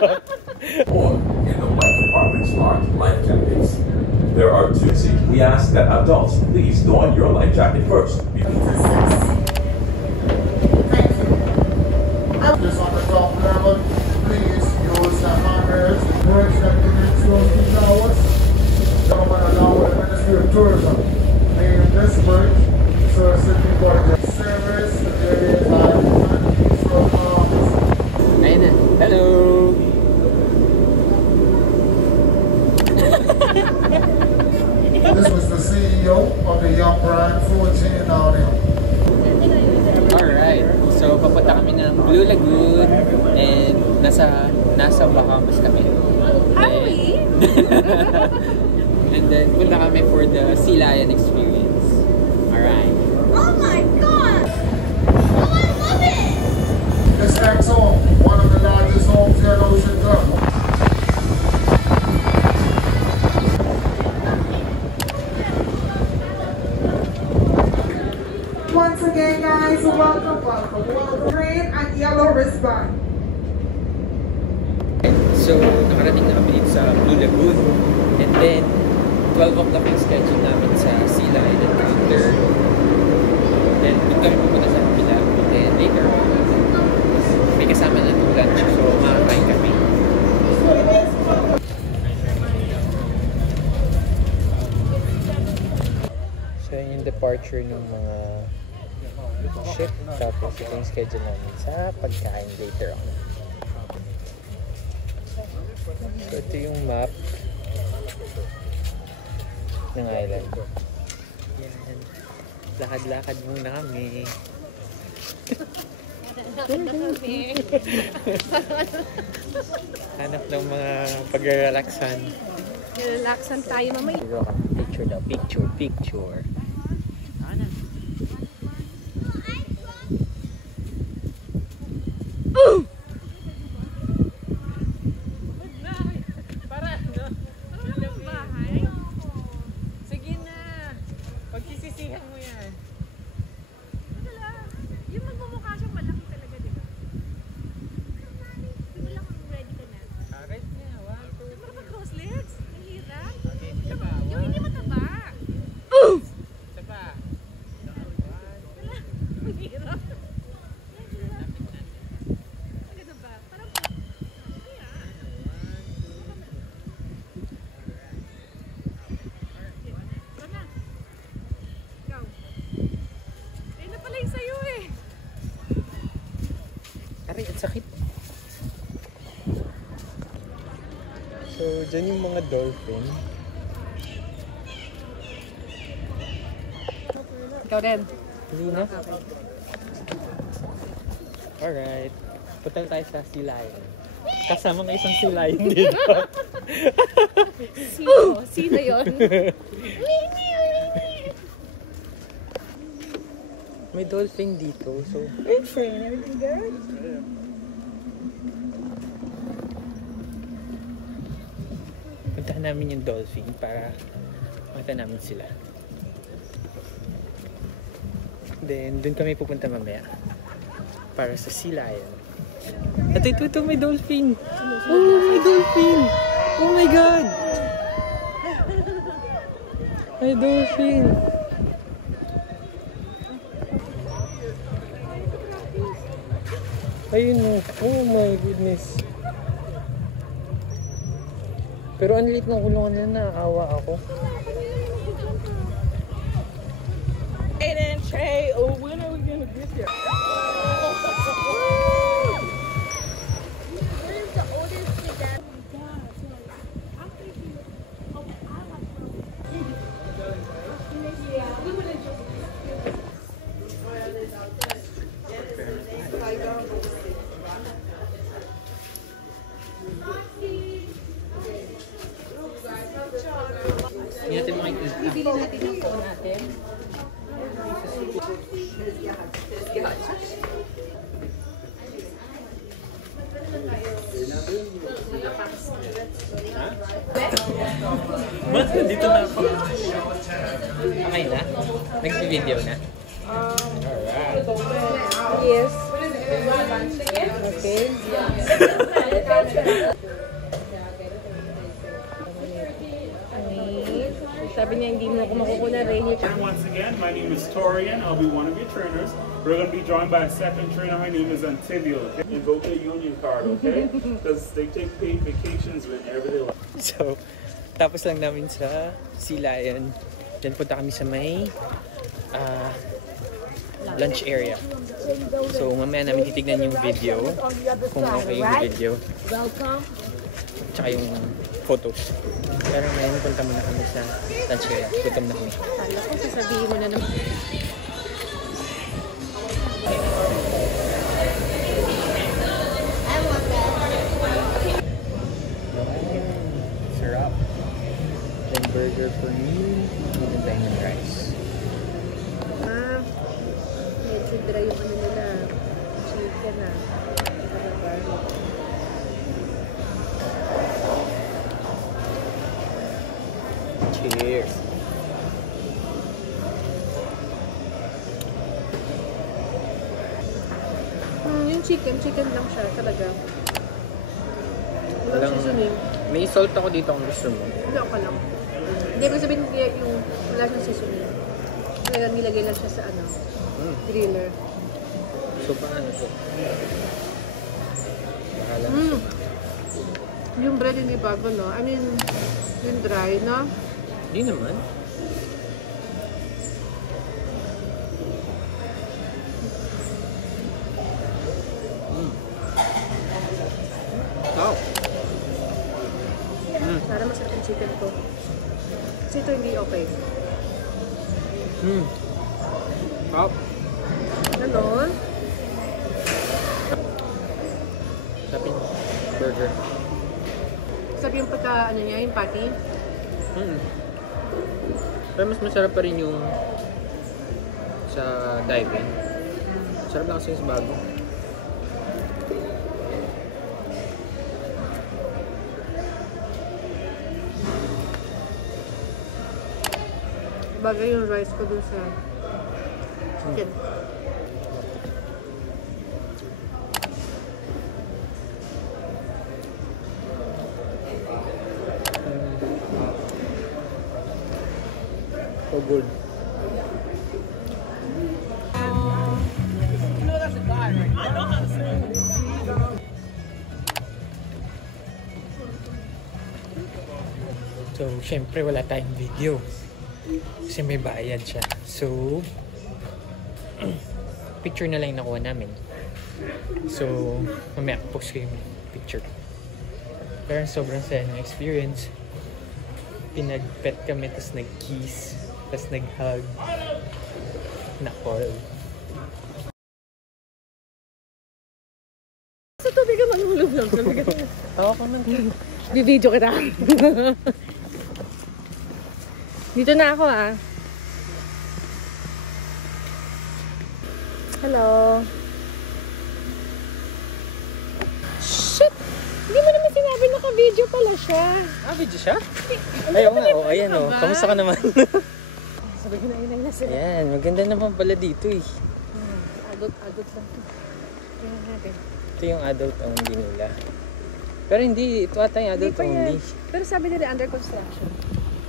Or in the life department's large life jackets. There are two. We ask that adults please don your life jacket first. This on the top level, please use the handrails. Works that within 2 hours. Government allow the Ministry of Tourism. Name this bridge, so sitting for the service, areas from hello! This was the CEO of the Young Pride 14 down here. Alright, so papunta kami ng Blue Lagoon and nasa Bahamas kami. Are we? And then punta kami for the Sea Lion experience. Alright. Oh my god! Oh, I love it! This next home, one of the largest homes here in Ocean Club. Once again, guys, welcome. Green and yellow wristband. So, nakarating na kami dito sa Blue Lagoon. And then, 12 o'clock yung schedule namin sa Sea Lion Encounter. Then, doon kami pupunta sa kabila. Then, later on, may kasama na ng lunch. So, makakain kami. So, yun yung departure ng mga ship. Tapos, ito yung schedule namin sa pagkain later on. So, ito yung map ng island. Yan. Lakad-lakad muna kami. Hanap ng mga pag-relaxan. Relaxan tayo mamaya. Picture daw. Picture. Aray, at sakit. So, dyan yung mga dolphin. Ikaw din. Hindi na? Alright. Punta tayo sa Sea Lion. Kasama ng isang Sea Lion dito. Sino yun? May dolphin dito. So, Everything good? puntahan namin yung dolphin para makita namin sila. Then, dun kami pupunta mamaya para sa Sea Lion. Ito, may dolphin! Oh, may dolphin! Oh my God! May dolphin! Ayun o. Oh my goodness. Pero ang liit ng kulungan na, nakakawa ako. Aiden, Trey, when are we gonna get there? What is the oldest thing that? Hindi natin makikita. Bibili natin ang phone natin. Ba't nandito na ako? Okay na? Nag-video na? Alright. Yes. Okay. Sabi niya hindi mo ako makukuha rin. Once again, my name is Torian. I'll be one of your trainers. We're going to be joined by a second trainer. Her name is Antivio. Okay? And go get a union card, okay? Because they take paid vacations whenever they like. So, tapos lang namin sa Sea Lion. Then punta kami sa may lunch area. So, mamaya namin titignan yung video. Kung okay yung video. Tsaka yung photos. Pero ngayon punta muna kami sa lunch area. Gutom na kami. Kala ko sasabihin mo na naman. Sarap. Then burger for me. And diamond rice. Medyo dry yung ano nila. Chicken na. Cheers. Yung chicken lang siya talaga. Walang Walang- seasoning. May salt ako dito kung gusto mo. Wala ka lang. Hindi ko sabihin yung wala siyang seasoning. Talagang nilagay lang siya sa ano, griller. So paano to? Bahala na Mm. siya. Yung bread hindi bago, no? I mean, yung dry, no? Di naman. Wow. Para masarap yung chicken ko. Kasi ito hindi okay. Wow. Ganon. Sapin. Burger. Sabi yung pagka, ano niya, yung patty. Pero mas masarap pa rin yung sa dive-in. Sarap lang kasi sa bago. Bagay yung rice ko dun sa chicken. So good. So, syempre wala tayong video. Kasi may bayad siya. So, picture na lang yung nakuha namin. So, mamaya post ko yung picture. Pero sobrang saya ng experience. Pinag-pet kami, tapos nag-kiss, tapos nag-hug. Nakol. Sa tubig ka manulog lang. Tawa ko man. Bibidyo kita. Dito na ako, ah. Hello. Shit! Hindi mo naman sinabi naka-video pala siya. Ah, video siya? Ayaw nga, oh, ayan oh. Kamusta ka naman? Sabi ko na inay na sila. Ayan, maganda naman pala dito eh. Adult lang. Tingnan natin. Ito yung adult only nila. Pero hindi, ito ata yung adult Hindi pa yan. only. Pero sabi nila under construction.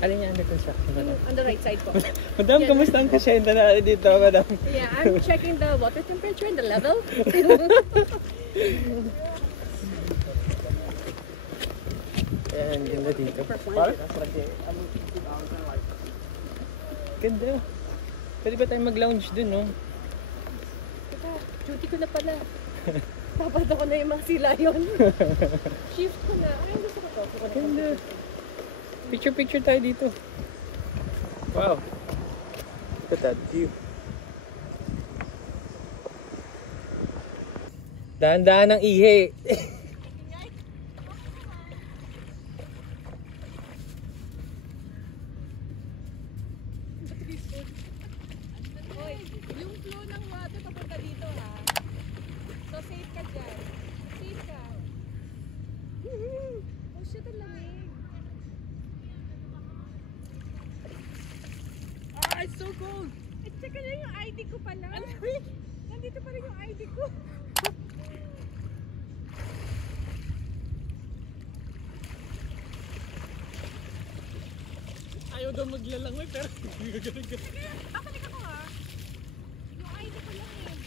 Alin yung under construction, madam? On the right side po. Madam, kamusta ang kasyenta na dito, madam? Yeah, I'm checking the water temperature and the level. Ayan, ganda dito. Ganda. Pwede ba tayo mag-lounge dun, no? Teka, duty ko na pala. Papato ko na yung mga sila yun. Shift ko na. Ay, gusto ko to. Ganda. Picture tayo dito. Wow. Look at that view. Daan-daan ng ihi. Yung flow ng water papunta dito, ha? So, safe ka dyan. Safe ka. Oh, shit, ang lamig. Ah, it's so cold. At saka na yung ID ko pala. Nandito pa rin yung ID ko. Ayaw daw maglalangoy pero gagawin. Babalik ako ha. Yung ID ko lang eh.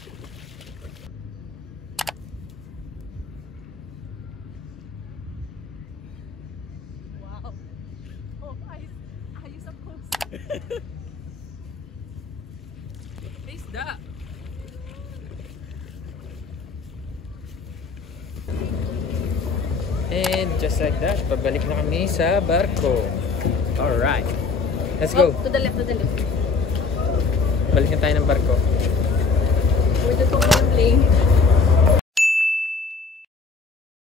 Wow. Oh, ayos ang post. May isda. And just like that, pabalik na kami sa barko. Alright. Let's go. Oh, to the left, to the left. Balikan tayo ng barko. We're just on the plane.